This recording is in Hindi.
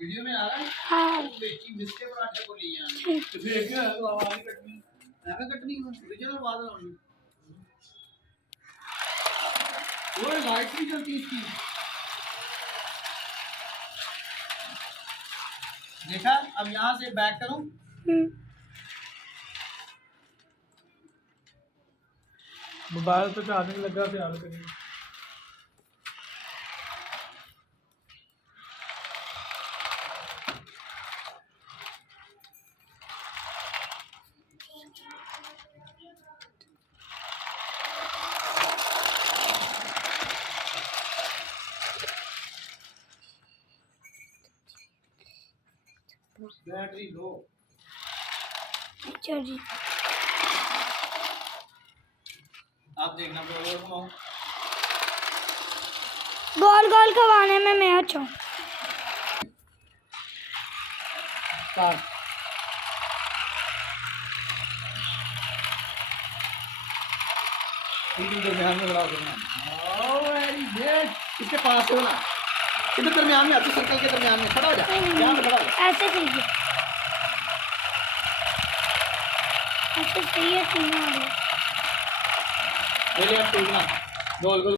वीडियो में आ रहा है। हाँ मिस्टेक पराठे को ले आना तो फिर क्या तो आवाज नहीं कटनी है कटनी ओरिजिनल आवाज आनी वो लाइट नहीं चलती इसकी देखा। अब यहाँ से बैक करूं मोबाइल तो चार्जिंग लगा ध्यान करिए। Battery low. अच्छा जी आप देखना और घुमाओ गोल गोल खवाने में मैं अच्छा हूँ। दरमियान में बड़ा करना इसके पास हो ना इधर दरमियान में आती सर्कल के दरमियान में खड़ा हो जा यहाँ पे खड़ा हो जा ऐसे कीजिए ऐसे सही है। पहले आप देखना गोल गोल